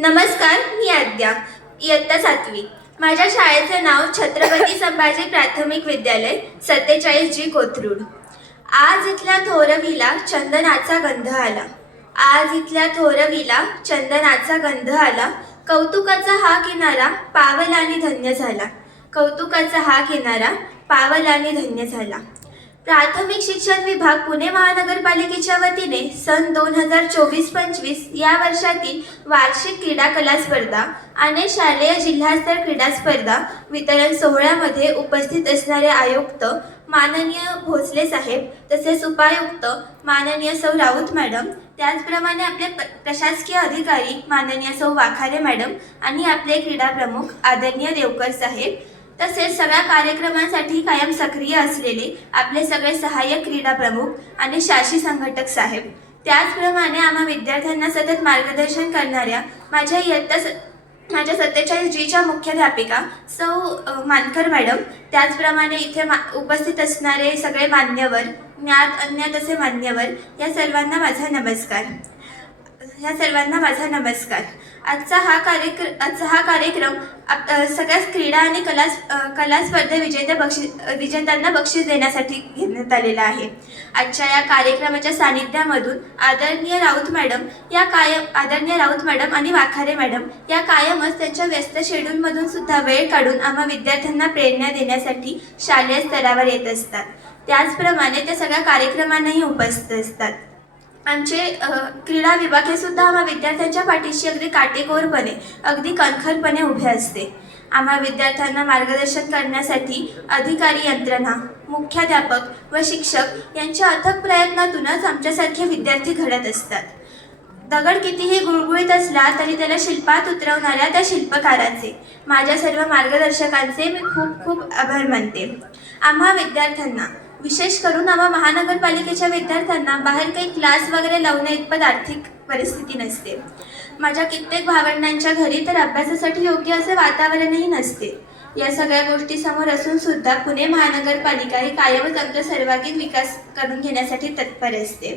नमस्कार मी आद्या इयत्ता सातवी. माझ्या शाळेचे नाव छत्रपती संभाजी प्राथमिक विद्यालय सत्तेचाळीस जी कोथरूड. आज इथल्या थोरवीला चंदनाचा गंध आला. आज इथल्या थोरवीला चंदनाचा गंध आला. कौतुकाचा हा किनारा पावलाने धन्य झाला. कौतुकाचा हा किनारा पावलाने धन्य झाला. प्राथमिक शिक्षण विभाग पुणे महानगरपालिकेच्या वतीने सन दोन हजार चोवीस पंचवीस या वर्षातील वार्षिक क्रीडा कला स्पर्धा आणि शालेय जिल्हास्तर क्रीडा स्पर्धा वितरण सोहळ्यामध्ये उपस्थित असणारे आयुक्त माननीय भोसले साहेब तसेच उपायुक्त माननीय सौ राऊत मॅडम त्याचप्रमाणे आपले प्रशासकीय अधिकारी माननीय सौ वाखारे मॅडम आणि आपले क्रीडा प्रमुख आदरणीय देवकर साहेब तसेच सगळ्या कार्यक्रमांसाठी कायम सक्रिय असलेले आपले सगळे सहाय्यक क्रीडा प्रमुख आणि शाशी संघटक साहेब. त्याचप्रमाणे आम्हा विद्यार्थ्यांना सतत मार्गदर्शन करणाऱ्या माझ्या इयत्ता स माझ्या सत्तेचाळीस जीच्या मुख्याध्यापिका सौ मानकर मॅडम त्याचप्रमाणे इथे मा उपस्थित असणारे सगळे मान्यवर ज्ञात अज्ञात असे मान्यवर या सर्वांना माझा नमस्कार. ह्या सर्वांना माझा नमस्कार. आजचा हा कार्यक्र आजचा हा कार्यक्रम आप- सगळ्याच क्रीडा आणि कला कला स्पर्धा विजेत्या बक्षीस विजेत्यांना बक्षीस देण्यासाठी घेण्यात आलेला आहे. आजच्या या कार्यक्रमाच्या सानिध्यामधून आदरणीय राऊत मॅडम या कायम आदरणीय राऊत मॅडम आणि वाखारे मॅडम या कायमच त्यांच्या व्यस्त शेड्यूलमधून सुद्धा वेळ काढून आम्हा विद्यार्थ्यांना प्रेरणा देण्यासाठी शालेय स्तरावर येत असतात. त्याचप्रमाणे त्या सगळ्या कार्यक्रमांनाही उपस्थित असतात. आमचे क्रीडा विभाग हे सुद्धा आम्हा विद्यार्थ्यांच्या पाठीशी अगदी काटेकोरपणे अगदी कणखरपणे उभे असते. आम्हा विद्यार्थ्यांना मार्गदर्शन करण्यासाठी अधिकारी यंत्रणा मुख्याध्यापक व शिक्षक यांच्या अथक प्रयत्नातूनच आमच्यासारखे विद्यार्थी घडत असतात. दगड कितीही गुळगुळीत असला तरी त्याला शिल्पात उतरवणाऱ्या त्या शिल्पकाराचे माझ्या सर्व मार्गदर्शकांचे मी खूप खूप आभार मानते. आम्हा विद्यार्थ्यांना विशेष करून आम्हा महानगरपालिकेच्या विद्यार्थ्यांना बाहेर काही क्लास वगैरे लावण्या इतपत आर्थिक परिस्थिती नसते. माझ्या कित्येक भावंडांच्या घरी तर अभ्यासासाठी योग्य असे वातावरणही नसते. या सगळ्या गोष्टी समोर असून सुद्धा पुणे महानगरपालिका ही कायमच आपला सर्वांगीण विकास करून घेण्यासाठी तत्पर असते.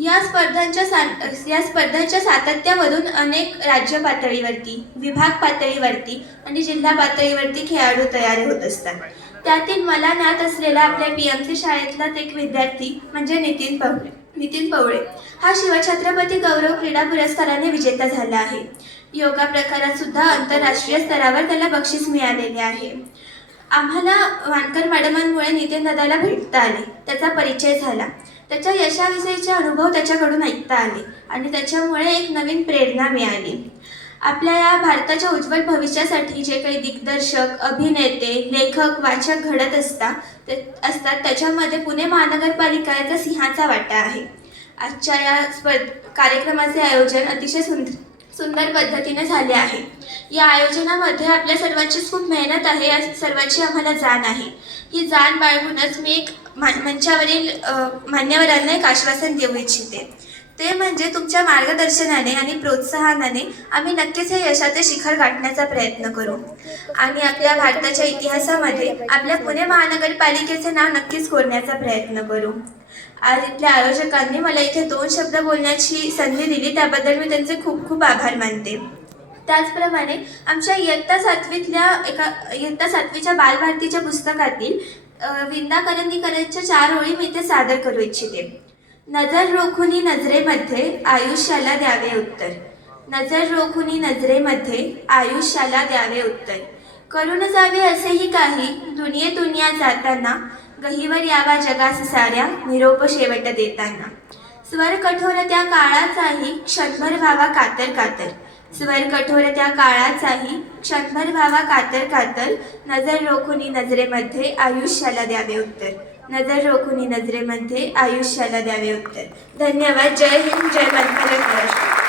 या स्पर्धांच्या सा या स्पर्धांच्या सातत्यामधून अनेक राज्य पातळीवरती विभाग पातळीवरती आणि जिल्हा पातळीवरती खेळाडू तयार होत असतात. त्यातील मला ज्ञात असलेला आपल्या पीएमसी एम सी शाळेतलाच एक विद्यार्थी म्हणजे नितीन पवळे. नितीन पवळे. हा शिवछत्रपती गौरव क्रीडा पुरस्काराने विजेता झाला आहे. योगा प्रकारात सुद्धा आंतरराष्ट्रीय स्तरावर त्याला बक्षीस मिळालेले आहे. आम्हाला वानकर मॅडमांमुळे नितीन दादाला भेटता आले. त्याचा परिचय झाला. त्याच्या यशाविषयीचे अनुभव त्याच्याकडून ऐकता आले आणि त्याच्यामुळे एक नवीन प्रेरणा मिळाली. आपल्या या भारताच्या उज्ज्वल भविष्यासाठी जे काही दिग्दर्शक अभिनेते लेखक वाचक घडत असतात ते असतात त्याच्यामध्ये पुणे महानगरपालिका याचा सिंहाचा वाटा आहे. आजच्या या स्पर्ध कार्यक्रमाचे आयोजन अतिशय सुंदर सुंदर पद्धतीने झाले आहे. या आयोजनामध्ये आपल्या सर्वांचीच खूप मेहनत आहे या सर्वांची आम्हाला जाण आहे. ही जाण बाळगूनच मी एक मंचावरील मान्यवरांना एक आश्वासन देऊ इच्छिते. ते म्हणजे तुमच्या मार्गदर्शनाने आणि प्रोत्साहनाने आम्ही नक्कीच हे यशाचे शिखर गाठण्याचा प्रयत्न करू. आणि आपल्या भारताच्या इतिहासामध्ये आपल्या पुणे महानगरपालिकेचे नाव नक्कीच कोरण्याचा प्रयत्न करू. आज इथल्या आयोजकांनी मला इथे दोन शब्द बोलण्याची संधी दिली त्याबद्दल मी त्यांचे खूप खूप आभार मानते. त्याचप्रमाणे आमच्या इयत्ता सातवीतल्या एका इयत्ता सातवीच्या बालभारतीच्या पुस्तकातील विंदा करंदीकरांच्या चार ओळी मी इथे सादर करू इच्छिते. नजर रोखुनी नजरेमध्ये आयुष्याला द्यावे उत्तर. नजर रोखुनी नजरेमध्ये आयुष्याला द्यावे उत्तर. करून जावे असेही काही दुनिये दुनिया जाताना गहीवर यावा जगास साऱ्या निरोप शेवट देताना. स्वर कठोर त्या काळाचाही क्षणभर व्हावा कातर कातर. स्वर कठोर त्या काळाचाही क्षणभर व्हावा कातर कातर नजर रोखुनी नजरेमध्ये आयुष्याला द्यावे उत्तर. नजर रोखुनी नजरेमध्ये आयुष्याला द्यावे उत्तर. धन्यवाद. जय हिंद. जय मनपरत महाराष्ट्र.